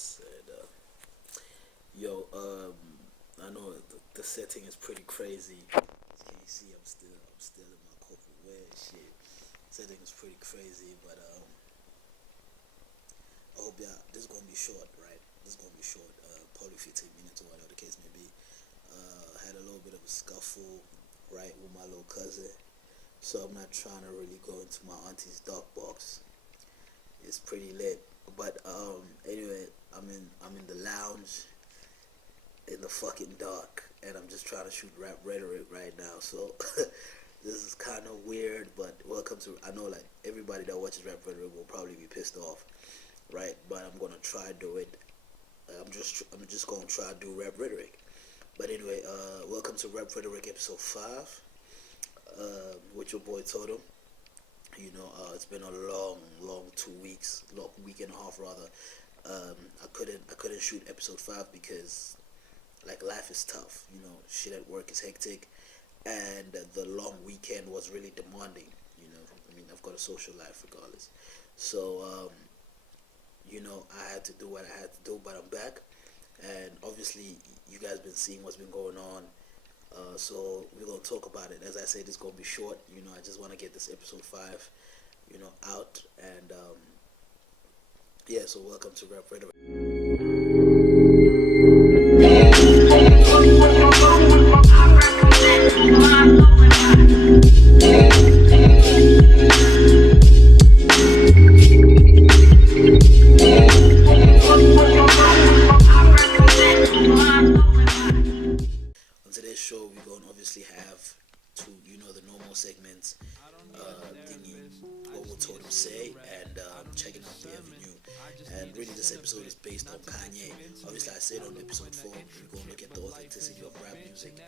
And I know the setting is pretty crazy. As can you see, I'm still in my corporate wear and shit. Setting is pretty crazy, but I hope this is gonna be short, right? This is gonna be short, probably 15 minutes or whatever the case may be. Had a little bit of a scuffle, right, with my little cousin, so I'm not trying to really go into my auntie's dark box. It's pretty lit, but anyway, I'm in the lounge in the fucking dark, and I'm just trying to shoot rap rhetoric right now. So this is kind of weird, but welcome to. I know like everybody that watches rap rhetoric will probably be pissed off, right? But I'm gonna try do it. I'm just gonna try do rap rhetoric. But anyway, welcome to Rap Rhetoric episode 5. With your boy Totem. It's been a long 2 weeks, long week and a half rather. I couldn't shoot episode 5 because like life is tough. Shit at work is hectic, and the long weekend was really demanding. I've got a social life regardless, so I had to do what I had to do, but I'm back, and obviously you guys been seeing what's been going on. So we're gonna talk about it. As I said, it's gonna be short. I just want to get this episode 5, out, and yeah. So welcome to Rap Rhetoric. On today's show, we're going to obviously have two, the normal segments, thingy, what will Totem say, and checking out the avenue. And really, this episode is based on Kanye. Obviously, I said on episode 4, we're going to look at the authenticity of rap music,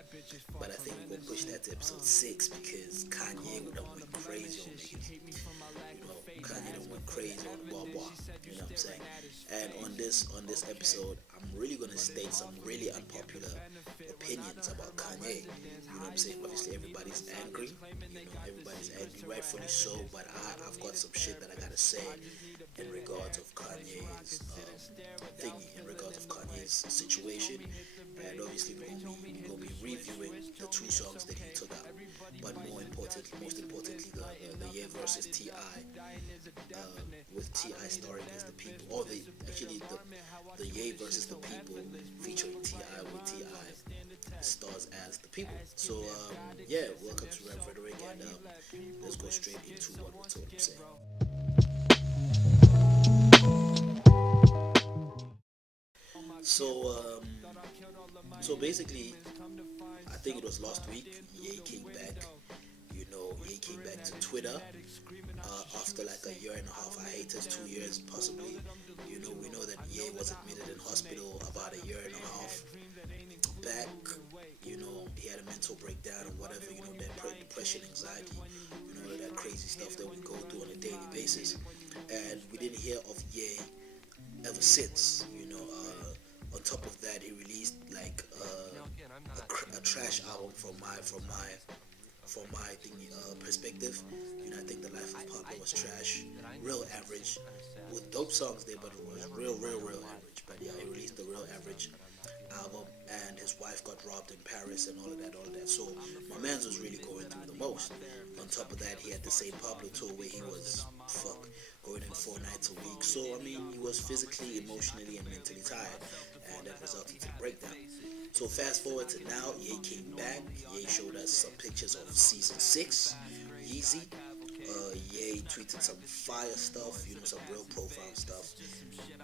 but I think we're going to push that to episode 6 because Kanye done went crazy on niggas. Kanye done went crazy on the blah. You know what I'm saying? And on this episode, I'm really gonna state some really unpopular opinions about Kanye. You know what I'm saying? Obviously, everybody's angry. Everybody's angry, rightfully so. But I've got some shit that I gotta say in regards of Kanye's thingy, in regards of Kanye's situation. And obviously, we're gonna be reviewing the two songs that he took out. But most importantly, the Ye versus Ti, with Ti starring as the people, or the Ye versus the people featuring Ti, with Ti stars as the people. So yeah, welcome to Rap Rhetoric, and let's go straight into what we're talking about. So so basically, I think it was last week. Ye came back. Ye came back to Twitter after like a year and a half. I hate it, 2 years possibly. We know that Ye was admitted in hospital about a year and a half back. He had a mental breakdown and whatever. That depression, anxiety. All that crazy stuff that we go through on a daily basis. And we didn't hear of Ye ever since. On top of that, he released like a trash album from my perspective. I think the Life of Pablo was trash, real average, with dope songs there, but it was real average. But yeah, he released the real average album, and his wife got robbed in Paris and all of that. So my man's was really going through the most. On top of that, he had the same Pablo tour where he was going in 4 nights a week. So he was physically, emotionally, and mentally tired, and that resulted in the breakdown. So fast forward to now, Ye came back. Ye showed us some pictures of season 6, Yeezy. Ye tweeted some fire stuff, some real profile stuff.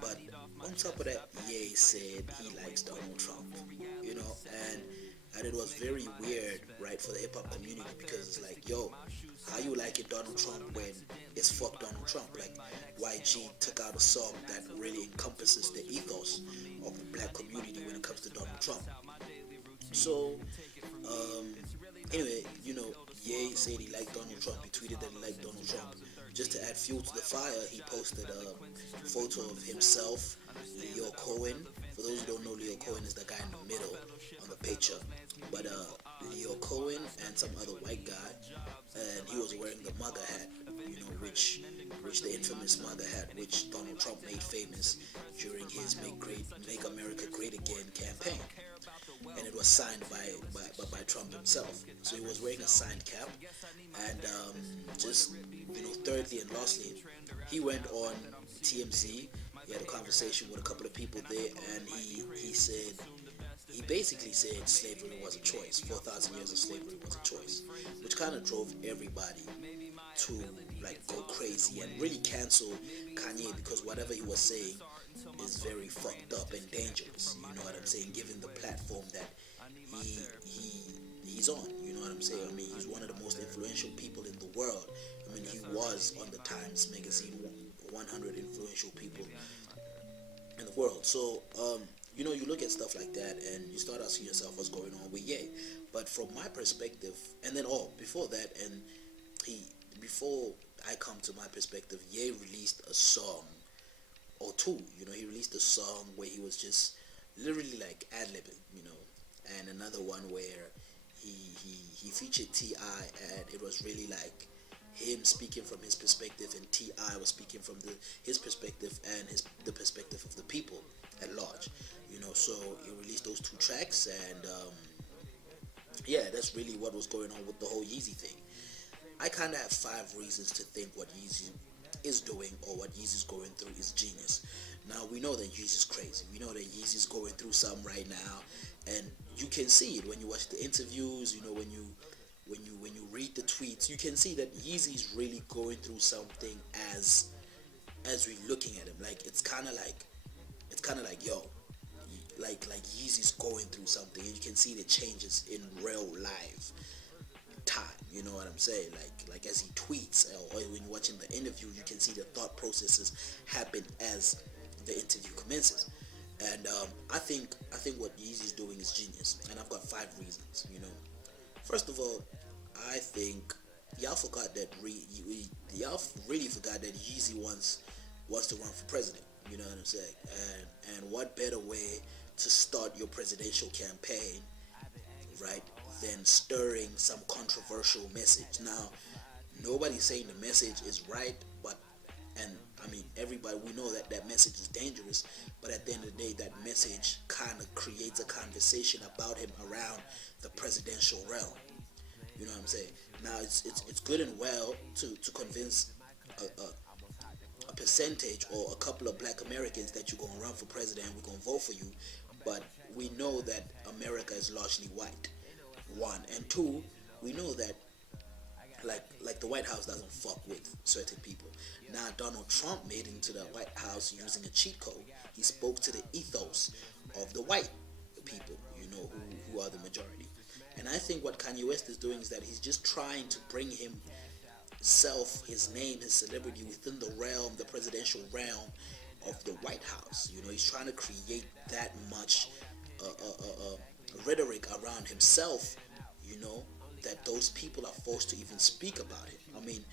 But on top of that, Ye said he likes Donald Trump, and it was very weird, right, for the hip hop community, because it's like, yo, how you liking Donald Trump when it's fuck Donald Trump? Like, YG took out a song that really encompasses the ethos of the black community when it comes to Donald Trump. So, anyway, Ye said he liked Donald Trump. He tweeted that he liked Donald Trump. Just to add fuel to the fire, he posted a photo of himself, Leo Cohen. For those who don't know, Leo Cohen is the guy in the middle on the picture. But Leo Cohen and some other white guy, and he was wearing the MAGA hat, which which the infamous MAGA hat, which Donald Trump made famous during his Make America Great Again campaign. And it was signed by Trump himself. So he was wearing a signed cap. And just, thirdly and lastly, he went on TMZ. He had a conversation with a couple of people there, and he basically said slavery was a choice. 4,000 years of slavery was a choice, which kind of drove everybody to like go crazy and really cancel Kanye, because whatever he was saying is very fucked up and dangerous. You know what I'm saying? Given the platform that he's on. You know what I'm saying? I mean, he's one of the most influential people in the world. I mean, he was on the Times Magazine 100 influential people in the world. So, you look at stuff like that and you start asking yourself what's going on with Ye. But from my perspective, and then before that, and before I come to my perspective, Ye released a song or two. He released a song where he was just literally like ad-libbing, and another one where he featured T.I. and it was really like him speaking from his perspective, and T.I. was speaking from his perspective and the perspective of the people at large. So he released those two tracks, and that's really what was going on with the whole Yeezy thing. I kind of have 5 reasons to think what Yeezy is doing or what Yeezy's going through is genius. Now, we know that Yeezy's crazy. We know that Yeezy's going through something right now, and you can see it when you watch the interviews. When you read the tweets, you can see that Yeezy's really going through something as we're looking at him. Like it's kind of like yo, like Yeezy's going through something, and you can see the changes in real life time. You know what I'm saying? Like as he tweets, or when you're watching the interview, you can see the thought processes happen as the interview commences. And I think what Yeezy's doing is genius, and I've got 5 reasons. First of all, I think y'all forgot that y'all really forgot that Yeezy wants to run for president. You know what I'm saying? And what better way to start your presidential campaign, right, than stirring some controversial message? Now, nobody's saying the message is right, everybody, we know that that message is dangerous, but at the end of the day, that message kind of creates a conversation about him around the presidential realm. You know what I'm saying? Now, it's good and well to convince a percentage or a couple of black Americans that you're going to run for president and we're going to vote for you, but we know that America is largely white, 1. And 2, we know that like the White House doesn't fuck with certain people. Now, Donald Trump made it into the White House using a cheat code. He spoke to the ethos of the white people, who are the majority. And I think what Kanye West is doing is that he's just trying to bring himself, his name, his celebrity within the realm, the presidential realm of the White House. He's trying to create that much rhetoric around himself, that those people are forced to even speak about it. I mean,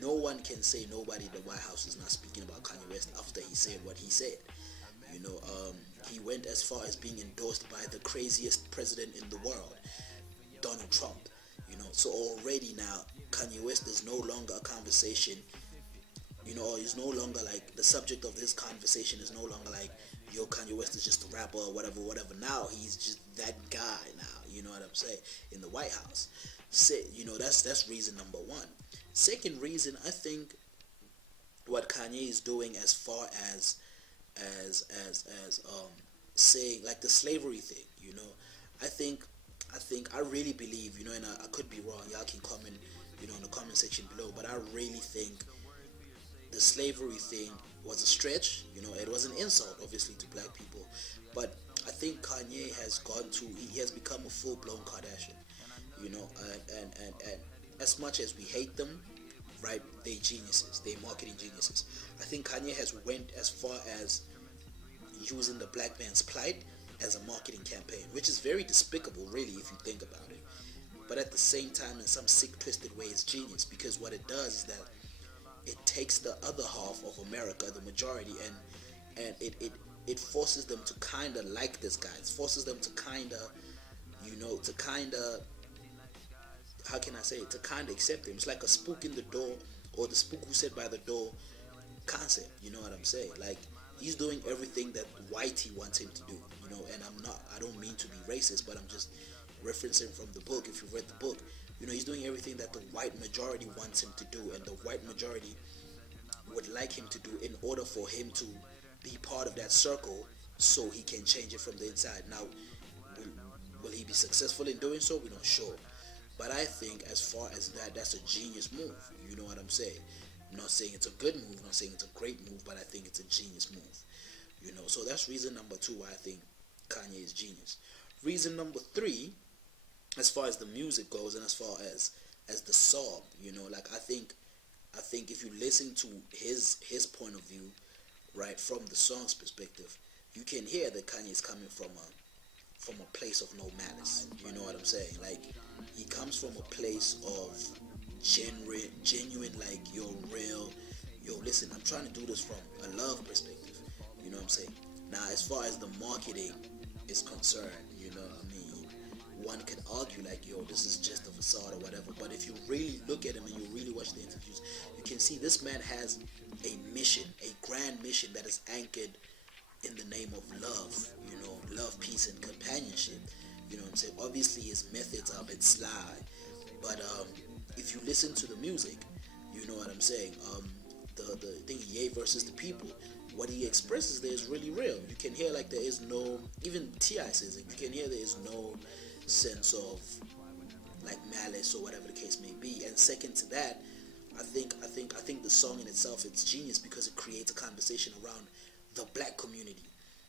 no one can say nobody in the White House is not speaking about Kanye West after he said what he said. He went as far as being endorsed by the craziest president in the world, Donald Trump. So already now, Kanye West is no longer a conversation, or is no longer like the subject of this conversation is no longer like, yo, Kanye West is just a rapper or whatever. Now he's just that guy now. You know what I'm saying? In the White House. That's reason number 1. Second reason, I think what Kanye is doing as far as saying like the slavery thing, I really believe, and I could be wrong, y'all can comment, in the comment section below, but I really think the slavery thing was a stretch. It was an insult obviously to black people, but I think Kanye he has become a full-blown Kardashian, and as much as we hate them, right, they geniuses, they marketing geniuses. I think Kanye has went as far as using the black man's plight as a marketing campaign, which is very despicable, really, if you think about it. But at the same time, in some sick, twisted way, it's genius, because what it does is that it takes the other half of America, the majority, and it forces them to kind of like this guy. It forces them to kind of, how can I say it, to kind of accept him. It's like a spook in the door or the spook who sat by the door concept. You know what I'm saying? Like, he's doing everything that Whitey wants him to do. You know, and I don't mean to be racist, but I'm just referencing from the book. If you've read the book, you know, he's doing everything that the white majority wants him to do, and the white majority would like him to do in order for him to be part of that circle, so he can change it from the inside. Now, will he be successful in doing so? We're not sure. But I think, as far as that, that's a genius move. You know what I'm saying? I'm not saying it's a good move, I'm not saying it's a great move, but I think it's a genius move. You know, so that's reason number two why I think Kanye is genius. Reason number three, as far as the music goes and as far as the song, you know, like I think if you listen to his point of view, right, from the song's perspective, you can hear that Kanye is coming from a place of no malice. You know what I'm saying? Like, he comes from a place of genuine, like, you're real. Yo, listen, I'm trying to do this from a love perspective. You know what I'm saying? Now, as far as the marketing is concerned, you know what I mean? One could argue like, yo, this is just a facade or whatever. But if you really look at him and you really watch the interviews, you can see this man has a mission, a grand mission that is anchored in the name of love, you know, love, peace, and companionship. You know what I'm saying? Obviously, his methods are a bit sly, but if you listen to the music, you know what I'm saying. The thing, Ye versus the people, what he expresses there is really real. You can hear like there is no, even T.I. says it, you can hear there is no sense of like malice or whatever the case may be. And second to that, I think the song in itself, it's genius because it creates a conversation around the black community,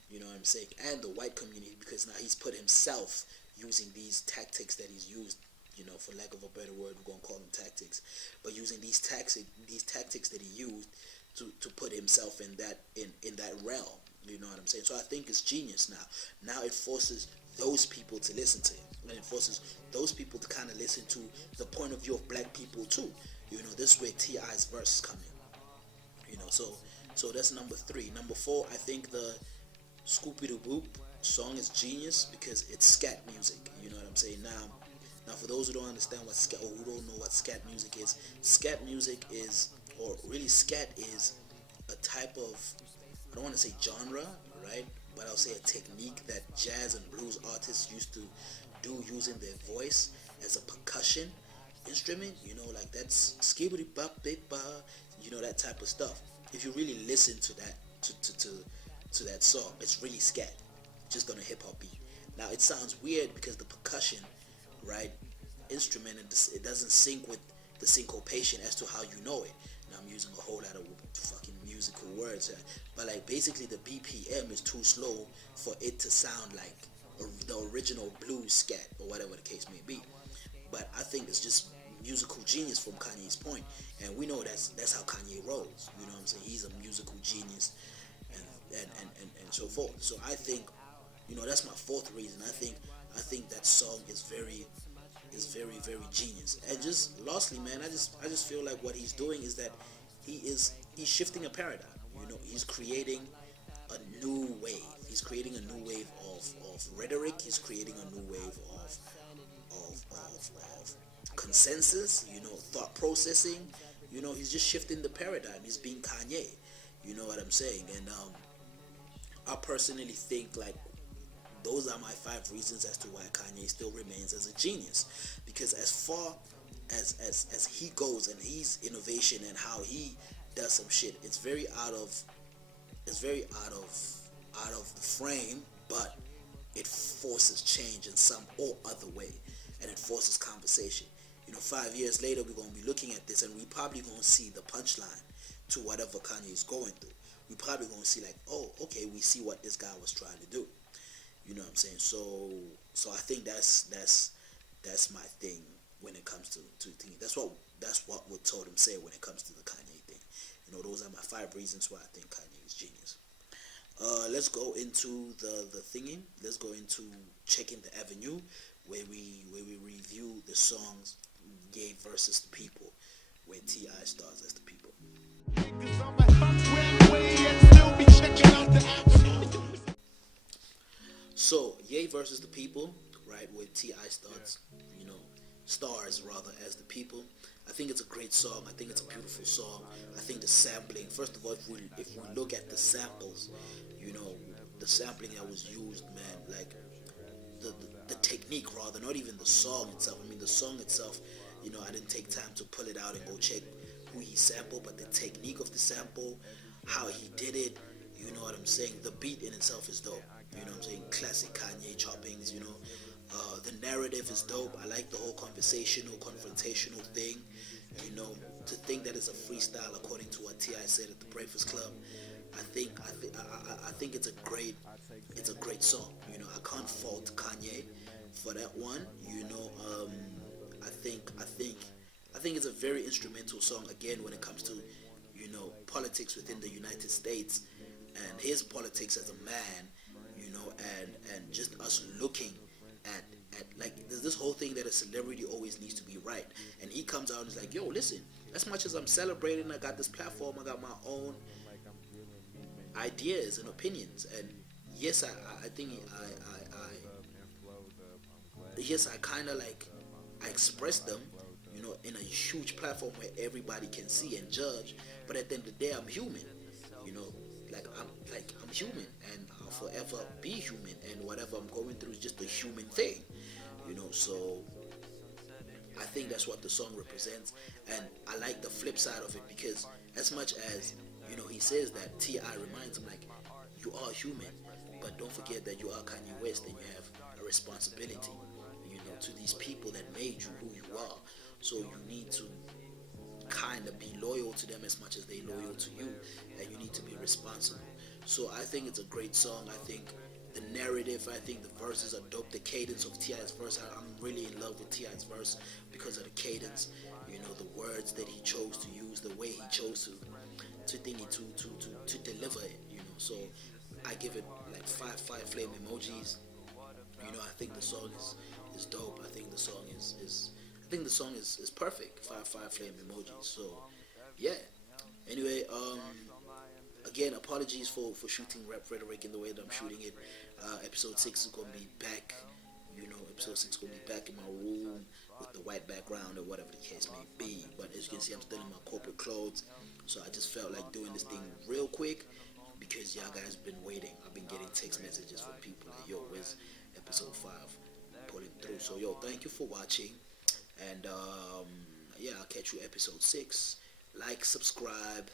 you know what I'm saying, and the white community, because now he's put himself using these tactics that he's used, you know, for lack of a better word, we're gonna call them tactics, but using these tactics that he used to put himself in that realm, you know what I'm saying. So I think it's genius. Now it forces those people to listen to him, and it forces those people to kind of listen to the point of view of black people too. You know, this way T.I.'s verse come in, you know. So that's number three. Number four, I think the Scoopy-Doo-Boop song is genius because it's scat music. You know what I'm saying? Now for those who don't understand what scat, or who don't know what scat music is, or really scat is a type of, I don't want to say genre, right? But I'll say a technique that jazz and blues artists used to do using their voice as a percussion instrument. You know, like that's skibbity bop bip ba, you know, that type of stuff. If you really listen to that to that song, it's really scat, just on a hip hop beat. Now it sounds weird because the percussion, right, instrument, it doesn't sync with the syncopation as to how you know it. Now I'm using a whole lot of fucking musical words here, but like basically the BPM is too slow for it to sound like the original blues scat or whatever the case may be. But I think it's just musical genius from Kanye's point, and we know that's how Kanye rolls. You know what I'm saying? He's a musical genius, and so forth. So I think, you know, that's my fourth reason. I think that song is very genius. And just lastly, man, I just feel like what he's doing is that he's shifting a paradigm. You know, he's creating a new wave. He's creating a new wave of rhetoric. He's creating a new wave of consensus, you know, thought processing. You know, he's just shifting the paradigm. He's being Kanye. You know what I'm saying? And I personally think like those are my 5 reasons as to why Kanye still remains as a genius. Because as far as he goes and his innovation and how he does some shit, it's very out of the frame, but it forces change in some or other way, and it forces conversation. You know, 5 years later, we're going to be looking at this, and we probably going to see the punchline to whatever Kanye is going through. We probably going to see like, oh, okay, we see what this guy was trying to do. You know what I'm saying? So I think that's my thing when it comes to things. That's what would Totem say when it comes to the Kanye thing. You know, those are my 5 reasons why I think Kanye is genius. Let's go into the thingy. Let's go into checking the avenue, where we review the songs Ye versus the people, where T.I. stars as the people. So Ye versus the people, right, where T.I. starts, you know, stars rather as the people. I think it's a great song. I think it's a beautiful song. I think the sampling. First of all, if we look at the samples, you know, the sampling that was used, man, like the technique rather, not even the song itself. I mean, the song itself, I didn't take time to pull it out and go check who he sampled, but the technique of the sample, how he did it, you know what I'm saying? The beat in itself is dope. You know what I'm saying? Classic Kanye choppings, the narrative is dope. I like the whole conversational, confrontational thing. To think that it's a freestyle according to what Ti said at the Breakfast Club. I think it's a great song. I can't fault Kanye for that one. I think it's a very instrumental song again when it comes to politics within the United States and his politics as a man. And just us looking at like there's this whole thing that a celebrity always needs to be right, and he comes out and is like, yo, listen, as much as I'm celebrating, I got this platform, I got my own ideas and opinions, and yes, I think yes, I kind of like I express them, in a huge platform where everybody can see and judge. But at the end of the day, I'm human, you know, I'm human, and I'll forever be human, and whatever I'm going through is just a human thing, So I think that's what the song represents, and I like the flip side of it because as much as he says that, Ti reminds him like, you are human, but don't forget that you are Kanye West and you have a responsibility, to these people that made you who you are. So you need to kind of be loyal to them as much as they loyal to you, and you need to be responsible. So I think it's a great song. I think the narrative, I think the verses are dope. The cadence of T.I.'s verse, I'm really in love with T.I.'s verse because of the cadence, the words that he chose to use, the way he chose to deliver it, So I give it like five flame emojis. I think the song is dope. I think the song is perfect. Five flame emojis. So yeah. Anyway, again, apologies for shooting Rap Rhetoric in the way that I'm shooting it. Episode 6 is gonna be back. Episode 6 is gonna be back in my room with the white background or whatever the case may be. But as you can see, I'm still in my corporate clothes, so I just felt like doing this thing real quick because y'all guys been waiting. I've been getting text messages from people like, yo, where's episode 5 pulling through? So yo, thank you for watching, and yeah, I'll catch you episode 6. Like, subscribe,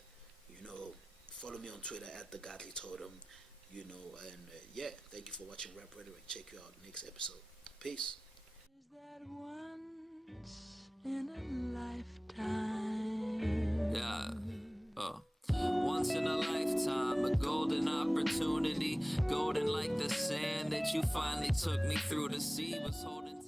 follow me on Twitter at the Godly Totem, and yeah, thank you for watching Rap Rhetoric. Check you out next episode. Peace. Is that once in a lifetime? Yeah. Once in a lifetime, a golden opportunity, golden like the sand that you finally took me through. The sea was holding